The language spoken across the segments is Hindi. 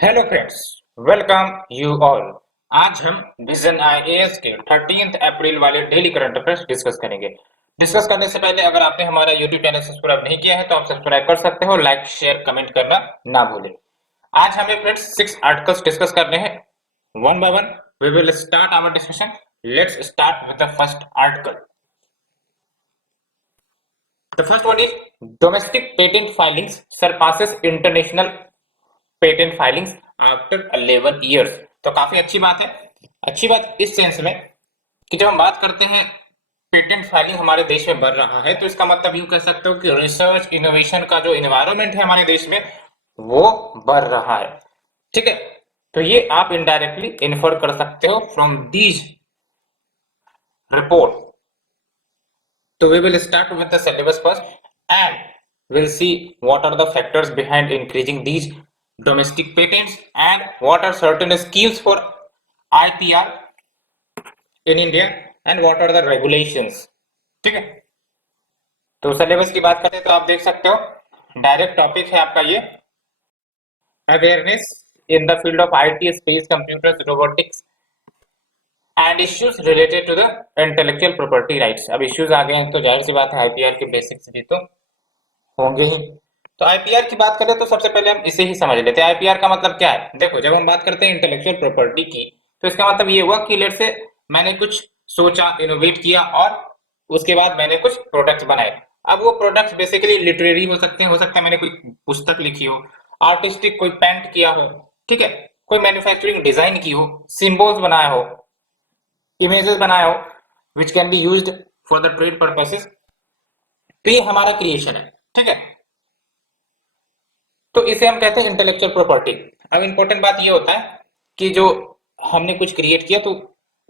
Hello friends, welcome you all. आज हम विजन आईएएस के 13 अप्रैल वाले डेली करंट अफेयर्स डिस्कस करेंगे। डिस्कस करने से पहले अगर आपने हमारा यूट्यूब चैनल सब्सक्राइब नहीं किया है तो आप सब्सक्राइब कर सकते हो। लाइक शेयर कमेंट करना ना भूलें। आज हमें फ्रेंड्स 6 आर्टिकल्स डिस्कस करने हैं one by one. We will start our discussion. Let's start with the first article. The first one is domestic patent filings surpasses international patent filings after 11 years. तो काफी अच्छी बात है। अच्छी बात इस सेंस में कि जब हम बात करते हैं पेटेंट फाइलिंग हमारे देश में बढ़ रहा है तो इसका मतलब यूं कह सकते हो कि रिसर्च इनोवेशन का जो इन्वायरमेंट है हमारे देश में वो बढ़ रहा है। ठीक है, तो ये आप इनडायरेक्टली इन्फर कर सकते हो from these report. So we will start with the syllabus first and we'll see what are the factors behind increasing these domestic patents and what are certain schemes for IPR in India and what are the regulations। ठीक है, तो सिलेबस की बात करते हैं तो आप देख सकते हो डायरेक्ट टॉपिक है आपका ये awareness in the field of IT space computers robotics and issues related to the intellectual property rights. अब इश्यूज आ गए हैं तो जाहिर सी बात है आईपीआर के बेसिक्स भी तो होंगे ही। तो आईपीआर की बात करें तो सबसे पहले हम इसे ही समझ लेते हैं। आईपीआर का मतलब क्या है? देखो, जब हम बात करते हैं इंटेलेक्चुअल प्रॉपर्टी की तो इसका मतलब ये हुआ कि लेट से मैंने कुछ सोचा, इनोवेट किया और उसके बाद मैंने कुछ प्रोडक्ट्स बनाए। अब वो प्रोडक्ट्स बेसिकली लिटरेरी हो सकते हैं, हो सकता है मैंने कोई पुस्तक लिखी हो, आर्टिस्टिक कोई पेंट किया हो, ठीक है, कोई मैन्युफैक्चरिंग डिजाइन की हो, सिंबल्स बनाया हो, इमेजेस बनाए हो which can be used for the trade purposes. तो ये हमारा क्रिएशन है, ठीक है। तो इसे हम कहते हैं इंटेलेक्चुअल प्रॉपर्टी। अब इंपॉर्टेंट बात ये होता है कि जो हमने कुछ क्रिएट किया तो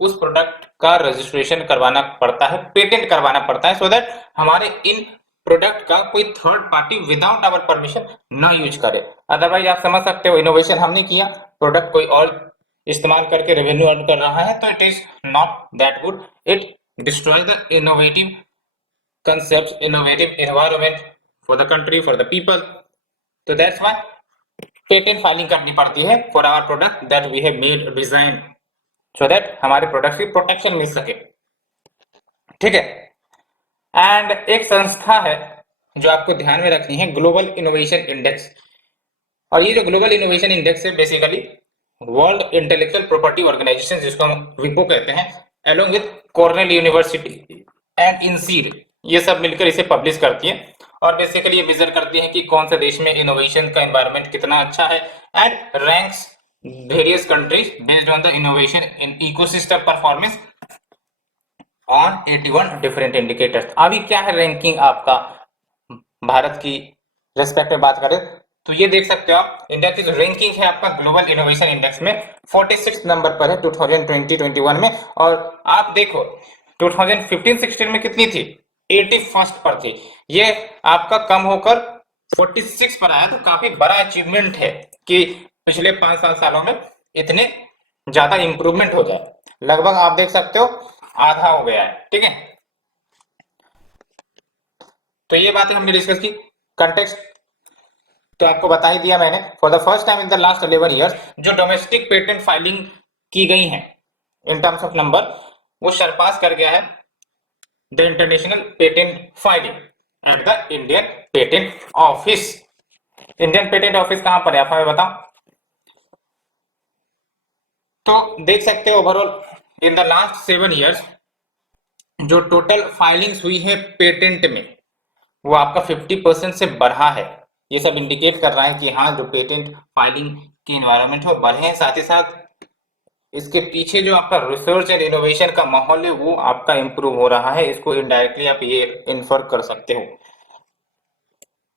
उस प्रोडक्ट का रजिस्ट्रेशन करवाना पड़ता है, पेटेंट करवाना पड़ता है, सो दैट हमारे इन प्रोडक्ट का कोई third party without our permission ना यूज करे। अदरवाइज आप समझ सकते हो इनोवेशन हमने किया, प्रोडक्ट कोई और इस्तेमाल करके रेवेन्यू अर्न कर रहा है तो it is not that good. It destroy the innovative concepts, innovative environment for the country, for the people. So that's why patent filing करनी पड़ती है for our product that we have made design, so that हमारे प्रोडक्ट की प्रोटेक्शन मिल सके। ठीक है, एंड एक संस्था है जो आपको ध्यान में रखनी है, ग्लोबल इनोवेशन इंडेक्स। और ये जो ग्लोबल इनोवेशन इंडेक्स है basically world intellectual property organisation, जिसको हम विपो कहते हैं, along with Cornell University and INSEAD, ये सब मिलकर इसे पब्लिश करती है। और बेसिकली ये मेजर करती है कि कौन से देश में इनोवेशन का एनवायरनमेंट कितना अच्छा है and ranks various countries based on the innovation in ecosystem performance on 81 different indicators. अभी क्या है रैंकिंग आपका भारत की रेस्पेक्ट में बात करें तो ये देख सकते हो आप, इंडिया की जो रैंकिंग है आपका ग्लोबल इनोवेशन इंडेक्स में 46 नंबर पर है 2020-21 में। और आप देखो 2015-16 में कितनी थी, 81st पर थी। ये आपका कम होकर 46 पर आया, तो काफी बड़ा अचीवमेंट है कि पिछले 5-7 सालों में इतने ज्यादा इंप्रूवमेंट हो जाए। लगभग आप देख सकते हो आधा हो गया है, ठीक है। तो ये बातें हमने डिस्कस की। कंटेक्स्ट तो आपको बता ही दिया मैंने। For the first time in the last 11 years जो डोमेस्टिक पेटेंट फाइलिंग की गई है इन टर्म्स ऑफ नंबर, वो सरपास कर गया है the international patent filing at the Indian patent office. Indian patent office कहां पर है आप हमें बताओ। तो देख सकते हो overall in the last 7 years जो टोटल फाइलिंग्स हुई है पेटेंट में वो आपका 50% से बढ़ा है। ये सब इंडिकेट कर रहा है कि हाँ, जो पेटेंट फाइलिंग के इन्वायरमेंट है वो बढ़े हैं। साथ ही साथ इसके पीछे जो आपका रिसर्च एंड इनोवेशन का माहौल है वो आपका इंप्रूव हो रहा है। इसको इनडायरेक्टली आप ये इन्फर कर सकते हो।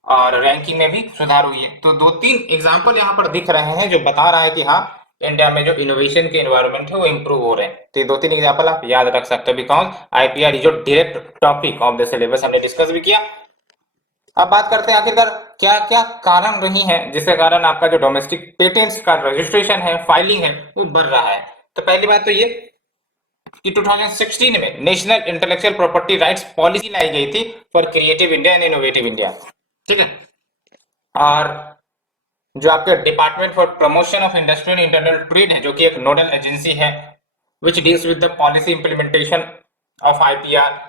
और रैंकिंग में भी सुधार हुई है। तो 2-3 एग्जाम्पल यहाँ पर दिख रहे हैं जो बता रहा है कि हाँ, इंडिया में जो इनोवेशन के एनवायरनमेंट है वो इंप्रूव हो रहे हैं। तो ये 2-3 एग्जाम्पल आप याद रख सकते हो बिकॉज आईपीआर जो direct topic of the syllabus हमने डिस्कस भी किया। अब बात करते हैं आखिरकार क्या क्या कारण रही हैं जिसके कारण आपका जो डोमेस्टिक पेटेंट्स का रजिस्ट्रेशन है, फाइलिंग है, वो बढ़ रहा है। तो पहली बात तो ये कि 2016 में national intellectual property rights policy लाई गई थी for creative India and innovative India, ठीक है। और जो आपके department for promotion of industrial internal trade है, जो कि एक नोडल एजेंसी है which deals with the policy implementation of IPR,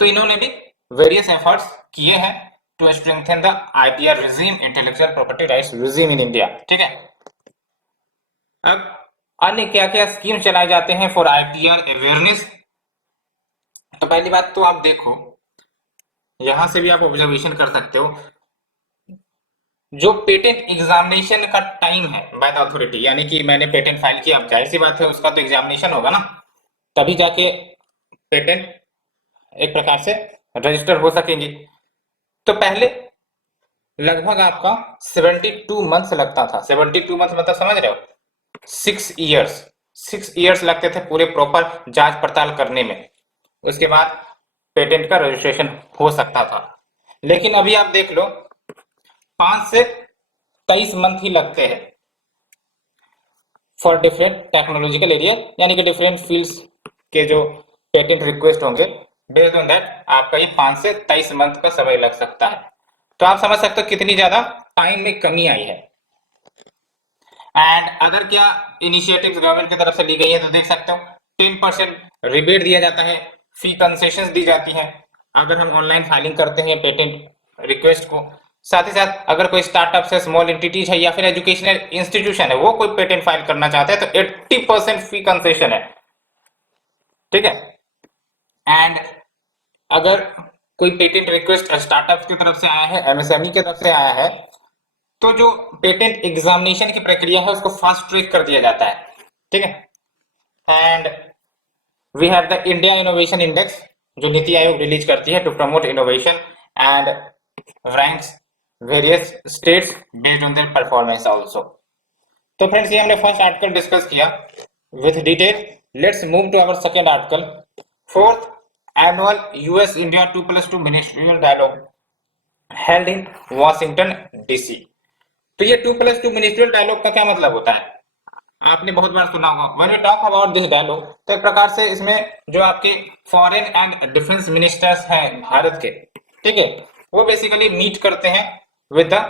तो इन्होंने भी वेरियस एफर्ट्स किए हैं to strengthen the IPR regime, intellectual property rights regime in India. ठीक है, अब अन्य क्या क्या स्कीम चलाए जाते हैं फॉर आईपीआर अवेयरनेस। तो पहली बात तो आप देखो, यहां से भी आप ऑब्जर्वेशन कर सकते हो, जो पेटेंट एग्जामिनेशन का टाइम है बाय द अथॉरिटी, यानी कि मैंने पेटेंट फाइल किया, अब जाहिर सी बात है उसका तो एग्जामिनेशन होगा ना, तभी जाके पेटेंट एक प्रकार से रजिस्टर हो सकेंगे। तो पहले लगभग आपका 72 मंथ्स लगता था। 72 मंथ मतलब समझ रहे हो, 6 इयर्स लगते थे पूरे प्रॉपर जांच पड़ताल करने में, उसके बाद पेटेंट का रजिस्ट्रेशन हो सकता था। लेकिन अभी आप देख लो 5 से 23 मंथ ही लगते हैं फॉर डिफरेंट टेक्नोलॉजिकल एरिया, यानी कि डिफरेंट फील्ड्स के जो पेटेंट रिक्वेस्ट होंगे, बेस्ड ऑन दैट आपका ये 5 से 23 मंथ का समय लग सकता है। तो आप समझ सकते हो कितनी ज्यादा टाइम में कमी आई है। एंड अगर क्या इनिशिएटिव्स गवर्नमेंट की तरफ से ली गई है, तो देख सकते हो 10% रिबेट दिया जाता है, फी कंसेशंस दी जाती है अगर हम ऑनलाइन फाइलिंग करते हैं पेटेंट रिक्वेस्ट को। साथ ही साथ अगर कोई स्टार्टअप है, स्मॉल एंटिटीज है या फिर एजुकेशनल इंस्टीट्यूशन है, वो कोई पेटेंट फाइल करना चाहते हैं तो 80% फी कंसेशन है। ठीक है, एंड अगर कोई पेटेंट रिक्वेस्ट स्टार्टअप की तरफ से आया है, एमएसएमई की तरफ से आया है, तो जो पेटेंट एग्जामिनेशन की प्रक्रिया है उसको फास्ट ट्रैक कर दिया जाता है। ठीक है, and we have the India innovation index, जो नीति आयोग रिलीज करती है to promote innovation and ranks various states based on their performance also. तो फ्रेंड्स, ये हमने फर्स्ट आर्टिकल डिस्कस किया with detail. Let's move to our second article, fourth annual US India 2+2 ministerial dialogue held in Washington DC. तो ये 2+2 मिनिस्ट्रियल डायलॉग का क्या मतलब होता है, आपने बहुत बार सुना होगा। When we talk about this dialogue, तो एक प्रकार से इसमें जो आपके फॉरेन एंड डिफेंस मिनिस्टर्स हैं भारत के, ठीक है, वो बेसिकली मीट करते हैं with the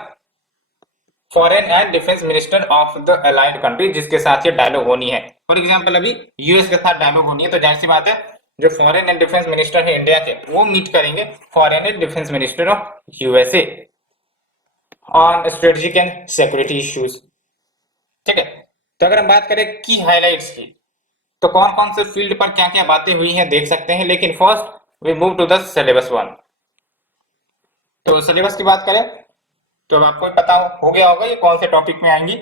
foreign and defence minister of the allied country, जिसके साथ ये डायलॉग होनी है। फॉर एग्जाम्पल अभी यूएस के साथ डायलॉग होनी है, तो जाहिर सी बात है जो फॉरेन एंड डिफेंस मिनिस्टर है इंडिया के, वो मीट करेंगे foreign and defence minister of USA on strategic and security issues. ठीक है, तो अगर हम बात करें की हाइलाइट्स की, तो कौन कौन से फील्ड पर क्या क्या बातें हुई हैं देख सकते हैं। लेकिन first we move to the syllabus 1। तो सिलेबस की बात करें तो अब आपको पता हो गया होगा ये कौन से टॉपिक में आएंगी।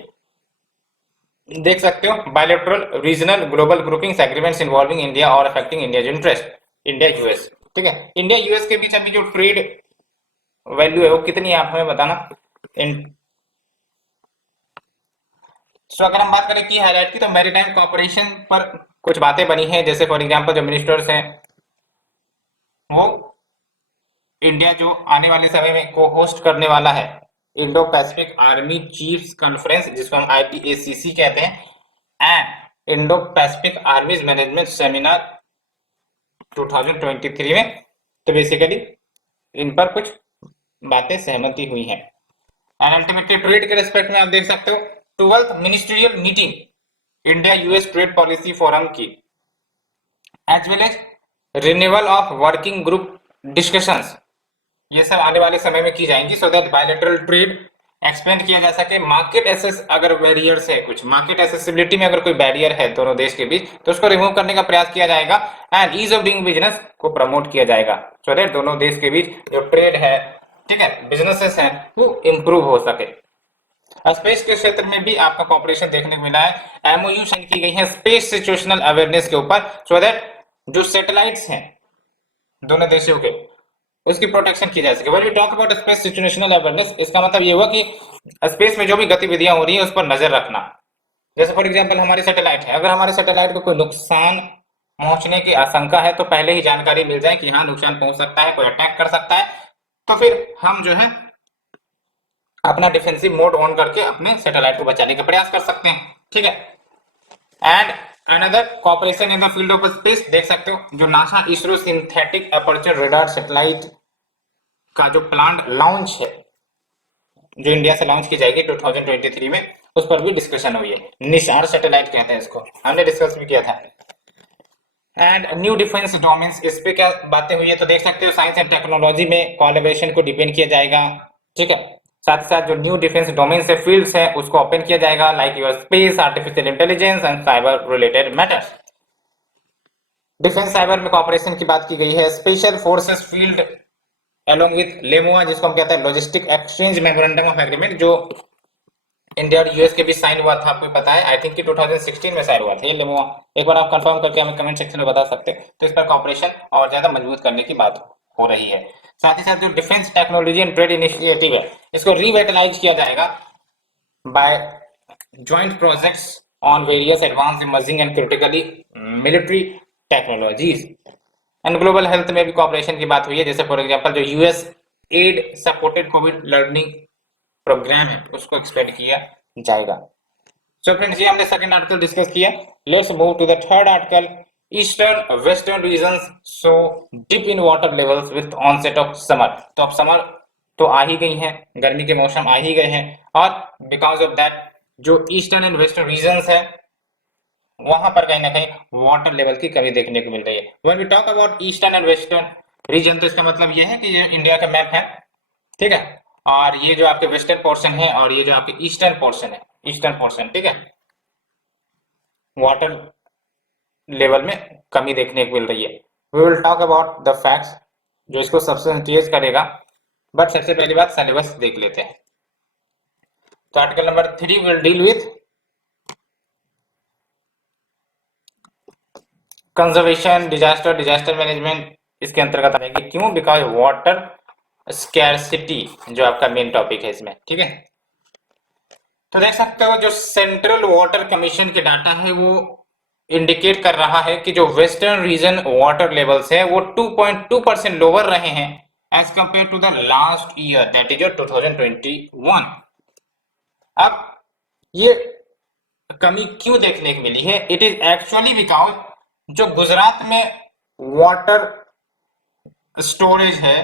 देख सकते हो, bilateral regional global groupings agreements involving India और affecting India interest, India US. ठीक है, इंडिया यूएस के बीच अभी जो ट्रेड वैल्यू है वो कितनी है आप हमें बताना। सो अगर हम बात करें की हाईलाइट की, तो मैरीटाइम कॉर्पोरेशन पर कुछ बातें बनी हैं, जैसे फॉर एग्जांपल जो मिनिस्टर्स हैं वो इंडिया जो आने वाले समय में को होस्ट करने वाला है Indo Pacific army chiefs conference, जिसको हम आईपीएसीसी कहते हैं, and Indo Pacific आर्मीज management seminar 2023 में, तो बेसिकली इन पर कुछ बातें सहमति हुई हैं। एंड अल्टीमेटली ट्रेड के रिस्पेक्ट में आप देख सकते हो 12th ministerial meeting India US trade policy forum की, as well as renewal of working group discussions, ये सब आने वाले समय में की जाएंगी, so that bilateral trade expand किया जा सके। मार्केट एसेस अगर बैरियर्स है, कुछ मार्केट एसेसिबिलिटी में अगर कोई बैरियर है दोनों देश के बीच, तो उसको रिमूव करने का प्रयास किया जाएगा। And ease of doing business को प्रमोट किया जाएगा, सो दैट दोनों देश के बीच जो ट्रेड है, ठीक है, बिजनेसेस हैं, वो इंप्रूव हो सके। स्पेस के क्षेत्र में भी आपका कॉपरेशन देखने को मिला है। एमओयू साइन की गई है स्पेस सिचुएशनल अवेयरनेस के ऊपर, सो दैट जो सैटेलाइट्स हैं दोनों देशों के, उसकी प्रोटेक्शन की जा सके। When we talk about space situational awareness, इसका मतलब ये हुआ कि स्पेस में जो भी गतिविधियां हो रही है उस पर नजर रखना। जैसे फॉर एग्जांपल हमारी सैटेलाइट है, अगर हमारे सैटेलाइट को कोई नुकसान पहुंचने की आशंका है, तो पहले ही जानकारी मिल जाए कि हाँ नुकसान पहुंच सकता है, कोई अटैक कर सकता है, तो फिर हम जो है अपना डिफेंसिव मोड ऑन करके अपने सैटेलाइट को बचाने का प्रयास कर सकते हैं। ठीक है, and another cooperation in the field of space, देख सकते हो जो NASA ISRO synthetic aperture radar satellite का जो प्लान लॉन्च है जो इंडिया से लॉन्च की जाएगी 2023 में, उस पर भी डिस्कशन हुई है। निशार सैटेलाइट कहते हैं इसको, हमने डिस्कस भी किया था। एंड न्यू डिफेंस डोमेन्स, इस पे क्या बातें हुई है तो देख सकते हो, साइंस एंड टेक्नोलॉजी में कोलैबोरेशन को डिपेंड किया जाएगा, ठीक है। साथ ही साथ जो न्यू डिफेंस डोमेन्स है, फील्ड्स है, उसको ओपन किया जाएगा, like your space, artificial intelligence and cyber related matters. Defence cyber में कॉपरेशन की बात की गई है। Special forces field along with LEMOA, जिसको हम कहते हैं logistic exchange memorandum of agreement, जो इंडिया और यूएस के बीच साइन हुआ था, आपको पता है, आई थिंक कि 2016 में साइन हुआ था ये लेमोआ। एक बार आप कंफर्म करके हमें कमेंट सेक्शन में बता सकते हैं। तो इस पर कॉपरेशन और ज्यादा मजबूत करने की बात हो रही है। साथ ही साथ जो defence technology and trade initiative है, इसको रिवाइटलाइज किया जाएगा by joint projects on various advance emerging and critically military technologies. And global health में भी कॉपरेशन की बात हुई है, जैसे फॉर एग्जांपल जो US aid supported COVID learning programme है, उसको एक्सपेंड किया जाएगा। सो फ्रेंड्स, ये हमने सेकंड आर्टिकल डिस्कस किया। Let's move to the third article. Eastern western regions show dip in water levels with onset of summer. तो अब समर तो आ ही गई है, गर्मी के मौसम आ ही गए हैं, और बिकॉज ऑफ दैट जो ईस्टर्न एंड वेस्टर्न रीजन्स है, वहां पर कहीं ना कहीं वाटर लेवल की कमी देखने को मिल रही है। When we talk about eastern and western region, तो इसका मतलब ये है कि ये इंडिया का मैप है, ठीक है, और ये जो आपके वेस्टर्न पोर्शन है और ये जो आपके ईस्टर्न पोर्शन है, ईस्टर्न पोर्शन, ठीक है, वाटर लेवल में कमी देखने को मिल रही है। We will talk about the facts, जो इसको सब्सटेंटिएट करेगा, बट सबसे पहली बात सिलेबस देख लेते हैं। तो article number 3 will deal with conservation, disaster management, इसके अंतर्गत आएगी। क्यों? बिकॉज वाटर स्कैरसिटी जो आपका मेन टॉपिक है इसमें, ठीक है। तो देख सकते हो जो सेंट्रल वाटर कमीशन के डाटा है वो इंडिकेट कर रहा है कि जो वेस्टर्न रीजन वाटर लेवल्स है वो 2.2% लोअर रहे हैं as compared to the last year, that is 2021। अब ये कमी क्यों देखने को मिली है? इट इज एक्चुअली बिकॉज जो गुजरात में वाटर स्टोरेज है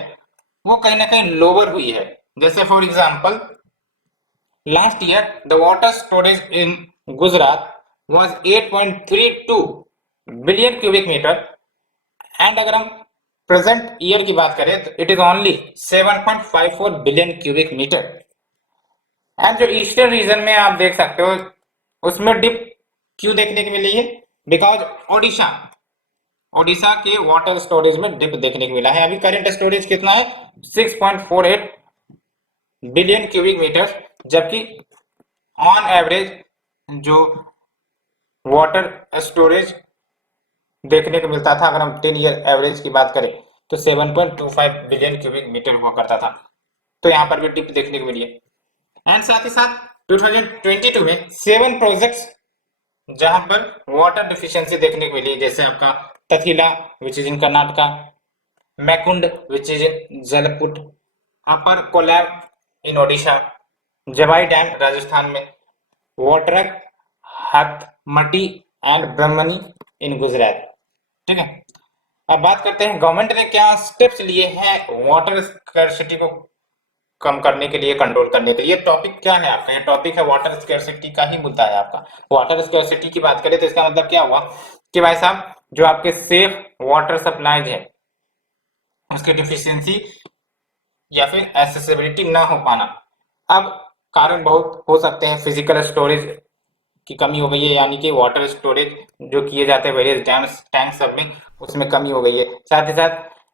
वो कहीं ना कहीं लोअर हुई है। जैसे for example last year the water storage in Gujarat was 8.32 billion cubic metre, and अगर हम प्रेजेंट ईयर की बात करें तो it is only 7.54 billion cubic metre. And जो ईस्टर्न रीजन में आप देख सकते हो उसमें डिप क्यों देखने को मिली है? बिकॉज ओडिशा के वाटर स्टोरेज में डिप देखने को मिला है। अभी करंट स्टोरेज कितना है? 6.48 बिलियन क्यूबिक मीटर, जबकि ऑन एवरेज जो वाटर स्टोरेज देखने को मिलता था, अगर हम 10 ईयर एवरेज की बात करें तो 7.25 बिलियन क्यूबिक मीटर हुआ करता था। तो यहाँ पर भी डिप देखने को मिली है। एंड साथ ही साथ 2022 में 7 प्रोजेक्ट्स जहां पर वाटर डिफिशियंसी देखने को मिली, जैसे आपका तथिला विच इज इन कर्नाटका, मैकुंड which is in Jalaput, upper Kolab in Odisha, Jawai dam Rajasthan में, वाटरक हथमटी एंड ब्रह्मणी इन गुजरात, ठीक है। अब बात करते हैं गवर्नमेंट ने क्या स्टेप्स लिए हैं वाटर स्कैरसिटी को कम करने के लिए, कंट्रोल करने के लिए। ये टॉपिक क्या है आपका? ये टॉपिक है वाटर स्कैरसिटी का ही मुद्दा है आपका। वाटर स्कैरसिटी की बात करें तो इसका मतलब क्या हुआ कि भाई साहब जो आपके सेफ वाटर सप्लाईज है उसकी डिफिशियंसी या फिर एक्सेसिबिलिटी ना हो पाना। अब कारण बहुत हो सकते हैं, फिजिकल स्टोरेज की कमी हो गई है, यानी कि वाटर स्टोरेज जो किए जाते हैं वेरियस डैम्स टैंक सब में, उसमें कमी हो गई है। साथ ही साथ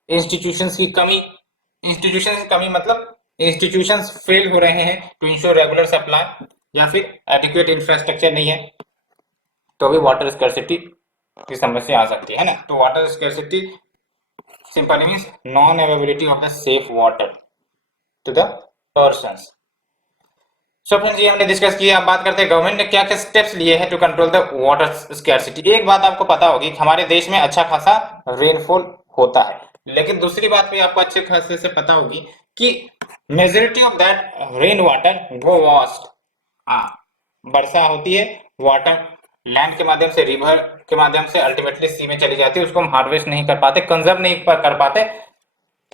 इंस्टीट्यूशंस की कमी मतलब इंस्टीट्यूशंस फेल हो रहे हैं टू इंश्योर रेगुलर सप्लाई, या फिर एडिक्वेट इंफ्रास्ट्रक्चर नहीं है, तो भी वाटर स्कैरसिटी की समस्या आ सकती है ना। तो water scarcity simply means non availability of the safe water to the persons. So friends, ये हमने डिस्कस किया। अब बात करते हैं गवर्नमेंट ने क्या क्या स्टेप्स लिए हैं to control the water scarcity. एक बात आपको पता होगी, हमारे देश में अच्छा खासा रेनफॉल होता है, लेकिन दूसरी बात भी आपको अच्छे खासे से पता होगी कि majority of that rain water go waste. वर्षा होती है, वाटर लैंड के माध्यम से, रिवर के माध्यम से अल्टीमेटली सी में चली जाती है, उसको हम हार्वेस्ट नहीं कर पाते, कंजर्व नहीं कर पाते।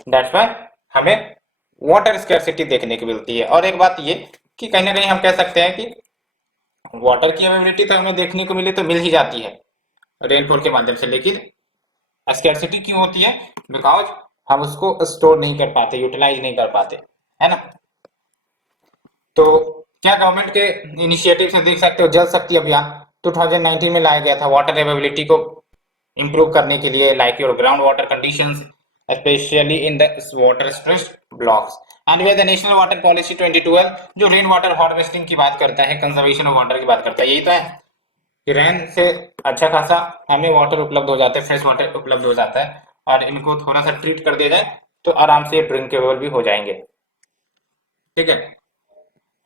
दैट्स व्हाई हमें वाटर स्कैर्सिटी देखने को मिलती है। और एक बात ये कि कहीं ना कहीं हम कह सकते हैं कि वाटर की अवेलेबिलिटी तो हमें देखने को मिले तो मिल ही जाती है रेनफॉल के माध्यम से, लेकिन स्कैर्सिटी क्यों होती है? बिकॉज हम उसको स्टोर नहीं कर पाते, यूटिलाइज नहीं कर पाते, है ना। तो क्या गवर्नमेंट के इनिशिएटिव से देख सकते हो, जल शक्ति अभियान 2019 में लाया गया था वाटर अवेलेबिलिटी को इंप्रूव करने के लिए, like your ground water conditions specially in the water stressed blocks. And way the national water policy 2012 जो रेन वाटर हार्वेस्टिंग की बात करता है, कंजर्वेशन ऑफ वाटर की बात करता है, यही तो है कि रेन से अच्छा खासा हमें वाटर उपलब्ध हो जाता है, फ्रेश वाटर उपलब्ध हो जाता है, और इनको थोड़ा सा ट्रीट कर दिया जाए तो आराम से ड्रिंकेबल भी हो जाएंगे, ठीक है।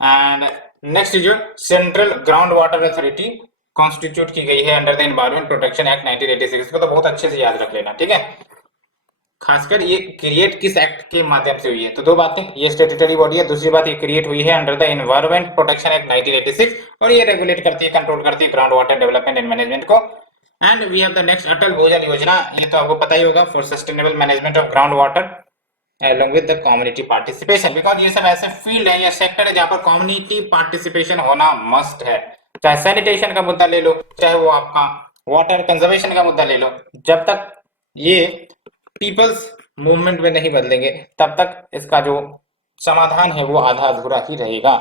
एंड नेक्स्ट जो central ground water authority constitute की गई है under the environment protection act 1986 को, तो बहुत अच्छे से याद रख लेना, ठीक है। खासकर ये क्रिएट किस एक्ट के माध्यम से हुई है, तो दो बातें, ये स्टेट्यूटरी बॉडी है, दूसरी बात ये क्रिएट हुई है under the environment protection act 1986, और ये रेगुलेट करती है, कंट्रोल करती है ground water development and management को। And we have the next Atal Bhujal Yojana, ये तो आपको पता ही होगा, for sustainable management of ground water along with the community participation, because ये सब ऐसे फील्ड है या सेक्टर है जहाँ पर कम्युनिटी पार्टिसिपेशन होना मस्ट है। चाहे सैनिटेशन का मुद्दा ले लो, चाहे वो आपका वाटर कंजर्वेशन का मुद्दा ले लो, जब तक ये पीपल्स मूवमेंट में नहीं बदलेंगे तब तक इसका जो समाधान है वो आधा अधूरा ही रहेगा।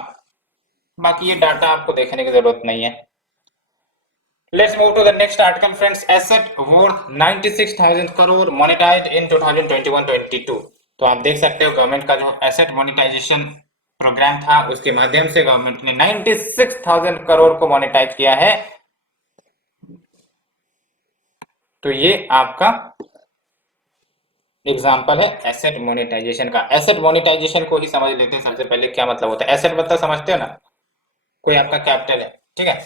बाकी ये डाटा आपको देखने की जरूरत नहीं है। Let's move to the next article, friends. Asset worth 96,000 crore monetized in 2021-22। तो आप देख सकते हो गवर्नमेंट का जो एसेट मोनेटाइजेशन प्रोग्राम था उसके माध्यम से गवर्नमेंट ने 96,000 करोड़ को मोनेटाइज किया है। तो ये आपका एग्जाम्पल है एसेट मोनेटाइजेशन का। एसेट मोनेटाइजेशन को ही समझ लेते हैं सबसे पहले, क्या मतलब होता है। एसेट मतलब समझते हो ना, कोई आपका कैपिटल है, ठीक है,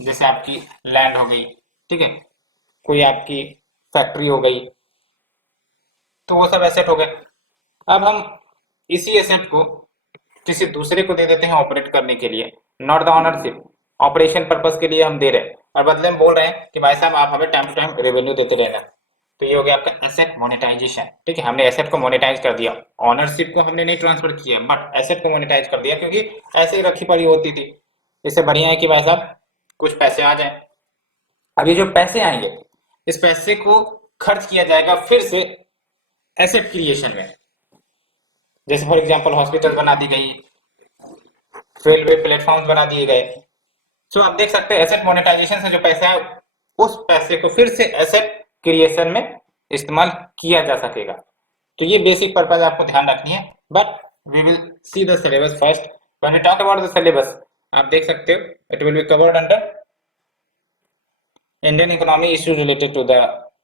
जैसे आपकी लैंड हो गई, ठीक है, कोई आपकी फैक्ट्री हो गई, तो वो सब एसेट हो गए। अब हम इसी एसेट को किसी दूसरे को दे देते हैं ऑपरेट करने के लिए, not the ownership, operation purpose के लिए हम दे रहे हैं, और बदले में बोल रहे हैं कि भाई साहब आप हमें टाइम टू टाइम रेवेन्यू देते रहना। तो ये हो गया आपका एसेट मोनेटाइजेशन, ठीक है। हमने एसेट को मोनेटाइज कर दिया, ऑनरशिप को हमने नहीं ट्रांसफर किया, बट एसेट को मोनेटाइज कर दिया, क्योंकि ऐसे ही रखी पड़ी होती थी। इससे बढ़िया है कि भाई साहब कुछ पैसे आ जाए। अब ये जो पैसे आएंगे, इस पैसे को खर्च किया जाएगा फिर से एसेट क्रिएशन में, जैसे फॉर एग्जांपल हॉस्पिटल बना दी गई, रेलवे प्लेटफॉर्म बना दिए गए। सो आप देख सकते हैं एसेट मोनेटाइजेशन से जो पैसा है उस पैसे को फिर से एसेट क्रिएशन में इस्तेमाल किया जा सकेगा। तो ये बेसिक पर्पज आपको ध्यान रखनी है, but we will see the syllabus first. When we talk about the syllabus, आप देख सकते हो it will be covered under Indian economy issues related to the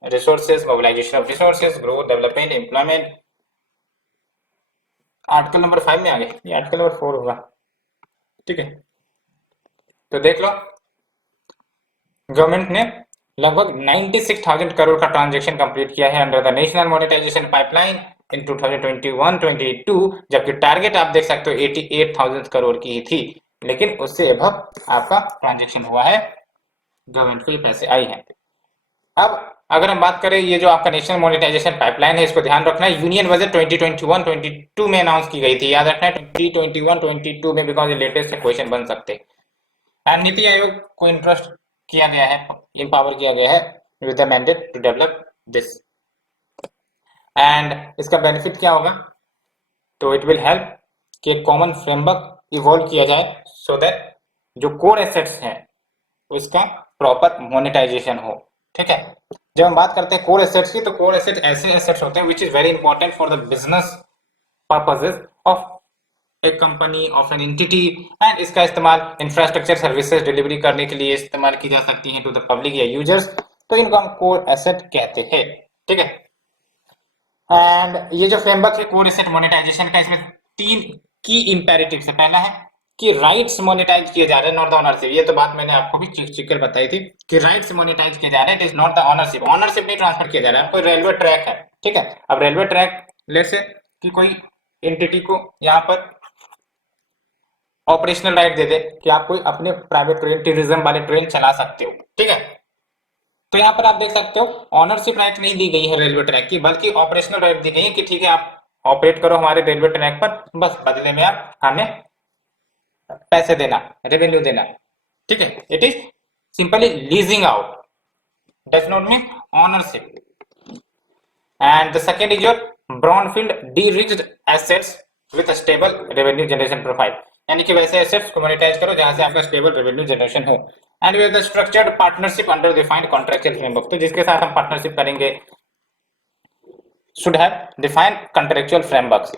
resources, mobilisation of resources, growth, development, employment. Article number 5 में आ गए, ये आर्टिकल नंबर 4 होगा, ठीक है। तो देख लो गवर्नमेंट ने लगभग 96,000 करोड़ का ट्रांजैक्शन कंप्लीट किया है under the national monetisation pipeline in 2021-22, जबकि टारगेट आप देख सकते हो 88,000 करोड़ की ही थी, लेकिन उससे अबव आपका ट्रांजैक्शन हुआ है, गवर्नमेंट को ये पैसे आई हैं। अब अगर हम बात करें ये जो आपका नेशनल मोनेटाइजेशन पाइपलाइन है, इसको ध्यान रखना है, यूनियन बजट 2021-22 में अनाउंस की गई थी, याद रखना है 2021-22 में, बिकॉज ये लेटेस्ट क्वेश्चन बन सकते हैं। एंड नीति आयोग को इंटरेस्ट किया गया है, एम्पावर किया गया है with the mandate to develop this. And इसका बेनिफिट क्या होगा, तो इट विल हेल्प कि एक कॉमन फ्रेमवर्क इवॉल्व किया जाए सो दैट जो कोर एसेट्स हैं उसका प्रॉपर मोनेटाइजेशन हो, ठीक है। जब हम बात करते हैं कोर एसेट्स की, तो कोर एसेट ऐसे एसेट्स होते हैं which is very important for the business purposes of एक company, of an entity, and इसका इस्तेमाल इंफ्रास्ट्रक्चर सर्विसेज डिलीवरी करने के लिए इस्तेमाल की जा सकती है टू द पब्लिक या यूजर्स, तो इनको हम कोर एसेट कहते हैं, ठीक है। एंड ये जो फ्रेमवर्क है कोर एसेट मोनेटाइजेशन का, इसमें 3 की इंपेरेटिव है। पहला है कि राइट्स मोनेटाइज किए जा रहे हैं, नॉट द ओनरशिप। ये तो बात मैंने आपको भी चिक कर बताई थी कि राइट्स मोनेटाइज किए जा रहे हैं, it is not the ownership. Ownership नहीं ट्रांसफर किया जा रहा है। कोई रेलवे ट्रैक है, ठीक है, अब रेलवे ट्रैक ले से कि कोई एंटिटी को यहाँ पर ऑपरेशनल राइट दे दे कि आप कोई अपने प्राइवेट ट्रेन, टूरिज्म वाले ट्रेन चला सकते हो, ठीक है। तो यहाँ पर आप देख सकते हो ऑनरशिप राइट नहीं दी गई है रेलवे ट्रैक की, बल्कि ऑपरेशनल राइट दी गई है कि ठीक है आप ऑपरेट करो हमारे रेलवे ट्रैक पर, बस बदले में आप हमें पैसे देना, रेवेन्यू देना, ठीक है। It is simply leasing out, does not mean ownership. And the second is your brownfield de-risked assets with stable revenue generation profile, यानी कि वैसे एसेट्स को मोनेटाइज करो जहां से आपका स्टेबल रेवेन्यू जनरेशन हो। And with the structured partnership under defined contractual framework, तो जिसके साथ हम पार्टनरशिप करेंगे should have defined contractual frameworks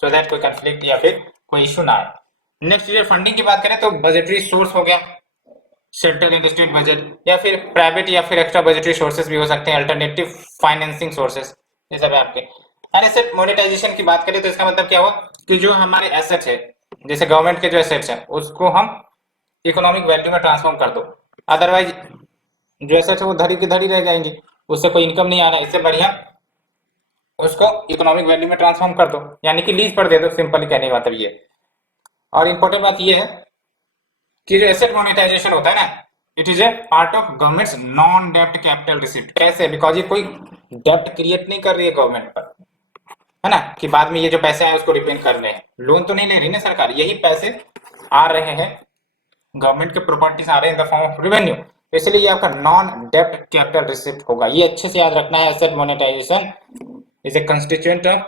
so that कोई कंफ्लिक्ट या फिर कोई इशू ना आए। नेक्स्ट ये फंडिंग की बात करें तो बजटरी सोर्स हो गया, सेंट्रल एंड स्टेट बजट, या फिर प्राइवेट या फिर एक्स्ट्रा बजटरी सोर्सेज भी हो सकते हैं, अल्टरनेटिव फाइनेंसिंग सोर्सेज, ये सब है आपके। एंड एसेट मोनेटाइजेशन की बात करें तो इसका मतलब क्या हुआ कि जो हमारे एसेट्स है, जैसे गवर्नमेंट के जो एसेट्स है उसको हम इकोनॉमिक वैल्यू में ट्रांसफॉर्म कर दो, अदरवाइज जो एसेट्स है वो धरी की धरी रह जाएंगी, उससे कोई इनकम नहीं आ रहा। इससे बढ़िया उसको इकोनॉमिक वैल्यू में ट्रांसफॉर्म कर दो, यानी कि लीज पर दे दो, सिंपली कहने का मतलब ये। और इंपॉर्टेंट बात ये है कि जो एसेट मोनेटाइजेशन होता है ना, it is a part of governments non डेब्ट कैपिटल रिसिप्ट। कैसे? बिकॉज ये कोई डेब्ट क्रिएट नहीं कर रही है गवर्नमेंट पर, है ना, कि बाद में ये जो पैसे आए उसको रिपेन कर रहे हैं, लोन तो नहीं ले रही ना सरकार, यही पैसे आ रहे हैं गवर्नमेंट के प्रॉपर्टीज आ रहे हैं in the form of revenue, इसलिए ये आपका नॉन डेब्ट कैपिटल रिसिप्ट होगा। ये अच्छे से याद रखना है, asset monetisation is a constituent of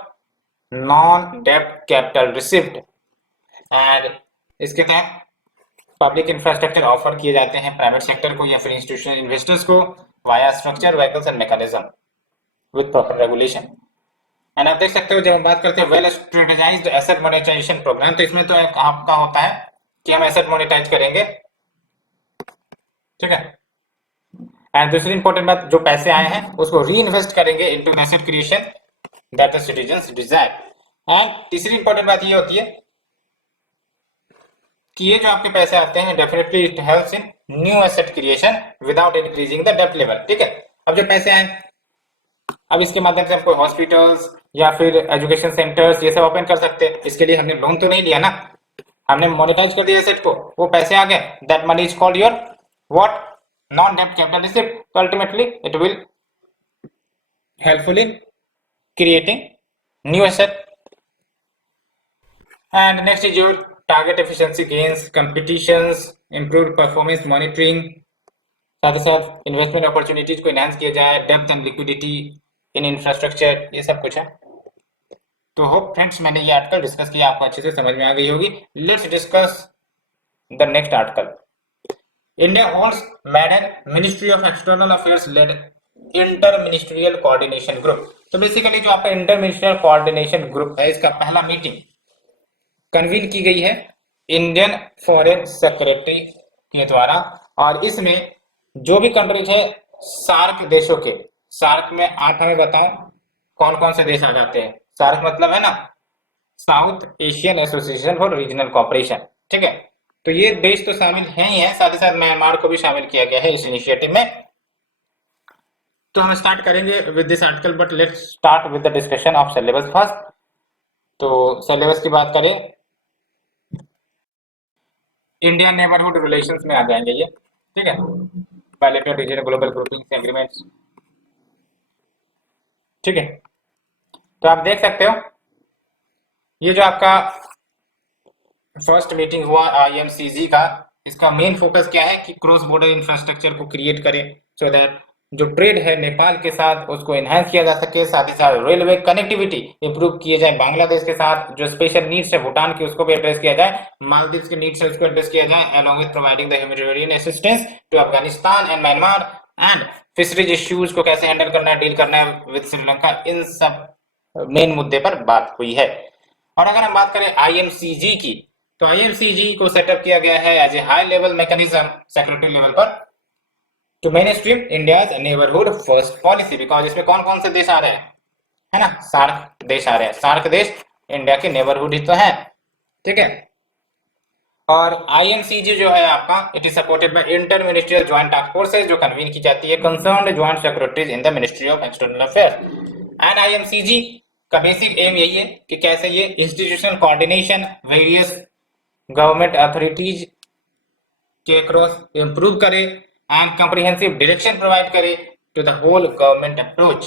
non-debt capital receipt and इसके तहत पब्लिक इंफ्रास्ट्रक्चर ऑफर किए जाते हैं प्राइवेट सेक्टर को या फिर इंस्टीट्यूशनल इन्वेस्टर्स को via structure vehicles and mechanism with proper regulation. And आप देख सकते हो जब हम बात करते हैं well strategised asset monetization programme, तो इसमें तो एक आपका होता है कि हम एसेट मोनेटाइज करेंगे, ठीक है। एंड दूसरी इंपॉर्टेंट बात, जो पैसे आए हैं उसको री इन्वेस्ट करेंगे into asset creation that the citizens desire। And तीसरी इंपॉर्टेंट बात ये होती है कि ये जो आपके पैसे आते हैं definitely it helps in new asset creation without increasing the डेब्ट लेवल, ठीक है। अब जो पैसे आए, अब इसके माध्यम से हम कोई हॉस्पिटल्स या फिर एजुकेशन सेंटर्स ये सब ओपन कर सकते हैं। इसके लिए हमने लोन तो नहीं लिया ना, हमने मोनेटाइज कर दिया एसेट को, वो पैसे आ गए, that money is called your what, non डेब्ट कैपिटल रिसिप्ट। तो ultimately it will helpful in creating new asset। and next is your target efficiency gains, competitions, improved performance monitoring, साथ ही साथ इन्वेस्टमेंट अपॉर्चुनिटीज को एनहांस किया जाए, depth and liquidity in infrastructure, ये सब कुछ है। तो होप फ्रेंड्स मैंने ये आर्टिकल डिस्कस किया, आपको अच्छे से समझ में आ गई होगी। Let's discuss the next article. India holds maiden ministry of external affairs led inter ministerial coordination group. तो बेसिकली जो आपका इंटर मिनिस्ट्रियल कोऑर्डिनेशन ग्रुप है, इसका पहला मीटिंग कन्वीन की गई है इंडियन फॉरेन सेक्रेटरी के द्वारा, और इसमें जो भी कंट्रीज है सार्क देशों के, सार्क में आप हमें बताओ कौन कौन से देश आ जाते हैं। सार्क मतलब है ना south Asian association for regional cooperation, ठीक है। तो ये देश तो शामिल है ही है, साथ ही साथ म्यांमार को भी शामिल किया गया है इस इनिशिएटिव में। तो हम स्टार्ट करेंगे with this article, but let's start with the discussion of syllabus first. तो सिलेबस की बात करें, इंडिया नेबरहुड रिलेशंस में आ जाएंगे ये, ठीक है, bilateral regional global grouping agreements, ठीक है। तो आप देख सकते हो ये जो आपका फर्स्ट मीटिंग हुआ IMCG का, इसका मेन फोकस क्या है कि क्रॉस बॉर्डर इंफ्रास्ट्रक्चर को क्रिएट करें सो दैट जो ट्रेड है नेपाल के साथ उसको एनहांस किया जा सके, साथ ही साथ रेलवे कनेक्टिविटी इंप्रूव किए जाए बांग्लादेश के साथ, जो स्पेशल नीड्स है भूटान की उसको भी एड्रेस किया जाए, मालदीव के नीड्स है उसको एड्रेस किया जाए, along with providing the humanitarian assistance to Afghanistan and Myanmar, and fisheries issues को कैसे हैंडल करना है, डील करना है विद श्रीलंका, इन सब मेन मुद्दे पर बात हुई है। और अगर हम बात करें IMCG की, तो IMCG को सेटअप किया गया है as a high level mechanism secretary level पर to mainstream India's neighbourhood first policy, because इसमें कौन कौन से देश आ रहे हैं, है ना, सार्क देश आ रहे हैं, सार्क देश इंडिया के नेबरहुड ही तो है, ठीक है। और IMCG जो है आपका, it is supported by inter ministerial joint task forces, जो कन्वीन की जाती है concerned joint secretaries in the ministry of external affairs. And IMCG का बेसिक एम यही है कि कैसे ये institutional coordination various government authorities के क्रॉस इंप्रूव करे एंड कॉम्प्रिहेंसिव डायरेक्शन प्रोवाइड करे to the whole government approach.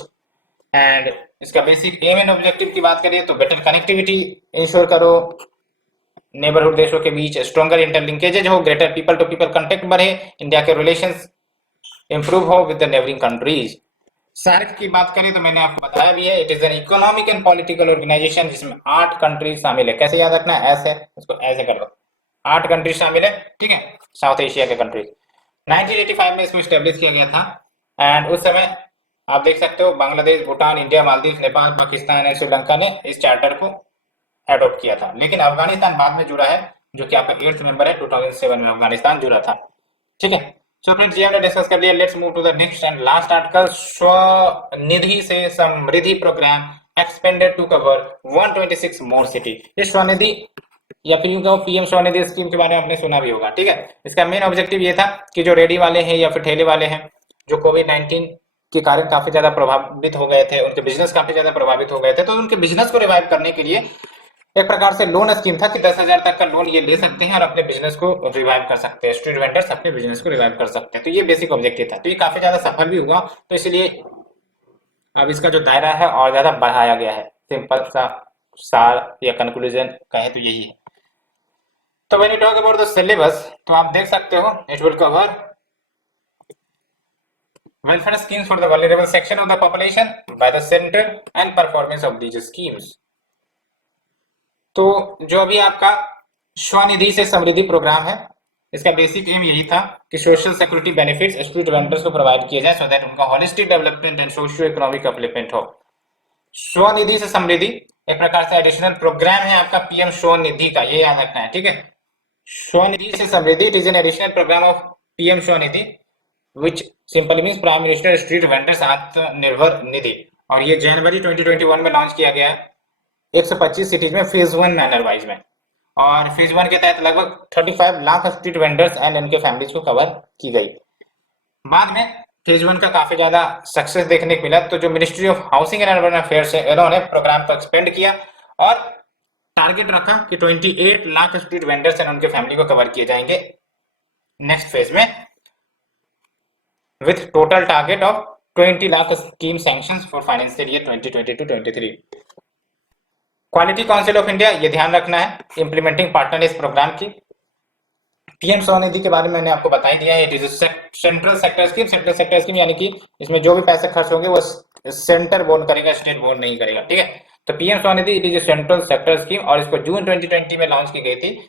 And इसका बेसिक एम एंड ऑब्जेक्टिव की बात करें तो बेटर कनेक्टिविटी इंश्योर करो नेबरहुड देशों के बीच, स्ट्रॉन्गर इंटरलिंकेजेज हो, greater people to people contact बढ़े, इंडिया के रिलेशंस इंप्रूव हो with the neighbouring countries. SAARC की बात करें तो मैंने आपको बताया भी है, it is an economic and political organisation जिसमें 8 कंट्रीज शामिल है। कैसे याद रखना है? ऐसे, इसको ऐसे कर लो, 8 कंट्रीज शामिल है, ठीक है, साउथ एशिया के कंट्रीज। 1985 में इसको स्टेब्लिश किया गया था एंड उस समय आप देख सकते हो बांग्लादेश, भूटान, इंडिया, मालदीव, नेपाल, पाकिस्तान एंड श्रीलंका ने इस चार्टर को एडॉप्ट किया था। लेकिन अफगानिस्तान बाद में जुड़ा है, जो कि आपका 8th मेंबर है। 2007 में अफगानिस्तान जुड़ा था, ठीक है। सो फ्रेंड्स, ये हमने डिस्कस कर लिया। Let's move to the next and last article. Svanidhi से Samriddhi programme expanded to cover 126 more city. ये स्वनिधि या फिर यूं कहो पीएम स्वनिधि स्कीम के बारे में आपने सुना भी होगा, ठीक है। इसका मेन ऑब्जेक्टिव ये था कि जो रेडी वाले हैं या फिर ठेले वाले हैं जो कोविड-19 के कारण काफी ज्यादा प्रभावित हो गए थे, उनके बिजनेस काफी ज्यादा प्रभावित हो गए थे, तो उनके बिजनेस को रिवाइव करने के लिए एक प्रकार से लोन स्कीम था कि 10,000 तक का लोन ये ले सकते हैं और अपने बिजनेस को रिवाइव कर सकते हैं। स्ट्रीट वेंडर्स अपने बिजनेस को रिवाइव कर सकते हैं। तो ये बेसिक ऑब्जेक्टिव था, तो ये काफी ज्यादा सफल भी हुआ, तो इसलिए अब इसका जो दायरा है और ज्यादा बढ़ाया गया है। सिंपल सा सार या कंक्लूजन कहे तो यही है। तो when you talk about the syllabus, तो आप देख सकते हो it will cover welfare schemes for the vulnerable section of the population by the center and performance of these schemes। तो जो अभी आपका स्वनिधि से समृद्धि प्रोग्राम है, इसका बेसिक एम यही था कि social security benefits street vendors को प्रोवाइड किए जाए सो दैट उनका holistic development and socio economic upliftment हो। स्वनिधि से समृद्धि एक प्रकार से एडिशनल प्रोग्राम है आपका पीएम स्वनिधि का, ये याद रखना है, ठीक है। स्वनिधि से Samriddhi, it is an additional programme of PM Svanidhi which simply means prime minister street vendors Atmanirbhar Nidhi, और ये जनवरी 2021 में लॉन्च किया गया है 125 सिटीज में फेज 1 मैनर वाइज में। और फेज 1 के तहत लगभग 35 लाख स्ट्रीट वेंडर्स एंड उनके फैमिलीज को कवर की गई। बाद में फेज 1 का काफी ज्यादा सक्सेस देखने को मिला, तो जो ministry of housing and urban affairs है इन्होंने प्रोग्राम को एक्सपेंड किया और टारगेट रखा कि 28 लाख स्ट्रीट वेंडर्स एंड उनके फैमिली को कवर किए जाएंगे नेक्स्ट फेज में, with total target of 20 lakh scheme sanctions for financial year 2022-23। Quality council of India, ये ध्यान रखना है, इंप्लीमेंटिंग पार्टनर इस प्रोग्राम की। पीएम स्वनिधि के बारे में मैंने आपको बता ही दिया है, it is central sector scheme. Central sector scheme यानी कि इसमें जो भी पैसे खर्च होंगे वो सेंटर बोर्ड करेगा, स्टेट बोर्ड नहीं करेगा, ठीक है। तो PM Svanidhi it is central sector scheme और इसको जून 2020 में लॉन्च की गई थी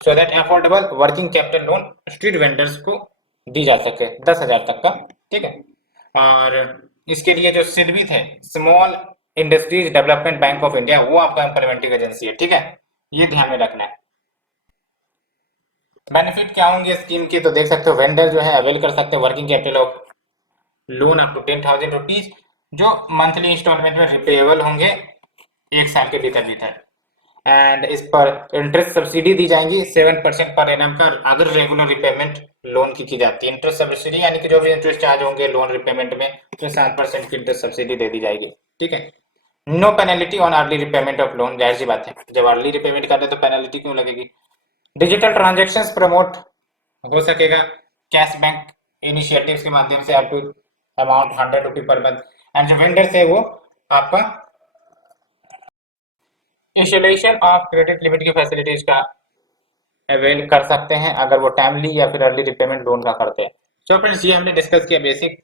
so that affordable working capital loan street vendors को दी जा सके 10,000 तक का, ठीक है। और इसके लिए जो सिडबी थे, small industries development bank of India, वो आपका इंप्लीमेंटिंग एजेंसी है, ठीक है। ये ध्यान में रखना है। बेनिफिट क्या होंगे स्कीम के, तो देख सकते हो वेंडर जो है अवेल कर सकते हैं working capital of loan up to 10,000 rupees, जो मंथली इंस्टॉलमेंट में रिपेएबल होंगे 1 साल के भीतर भीतर। एंड इस पर इंटरेस्ट सब्सिडी दी जाएंगी 7% पर एनम का, अगर रेगुलर रिपेमेंट लोन की जाती है। इंटरेस्ट सब्सिडी यानी कि जो भी इंटरेस्ट चार्ज होंगे लोन रिपेमेंट में, तो 7% की इंटरेस्ट सब्सिडी दे दी जाएगी, ठीक है। No penalty on early repayment of loan, जाहिर सी बात है, जब अर्ली रिपेमेंट करते तो पेनल्टी क्यों लगेगी। डिजिटल ट्रांजेक्शन्स प्रमोट हो सकेगा कैश बैंक इनिशिएटिव्स के माध्यम से, up to amount 100 rupee per month. And जो वेंडर्स है वो आपका इंस्टॉलेशन ऑफ क्रेडिट लिमिट की फैसिलिटीज का अवेल कर सकते हैं अगर वो टाइमली या फिर अर्ली रिपेमेंट लोन का करते हैं। सो फ्रेंड्स, ये हमने डिस्कस किया बेसिक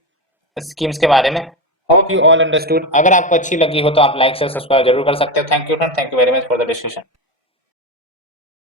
स्कीम्स के बारे में। Hope you all understood. अगर आपको अच्छी लगी हो तो आप लाइक से सब्सक्राइब जरूर कर सकते हो। Thank you very much for the discussion.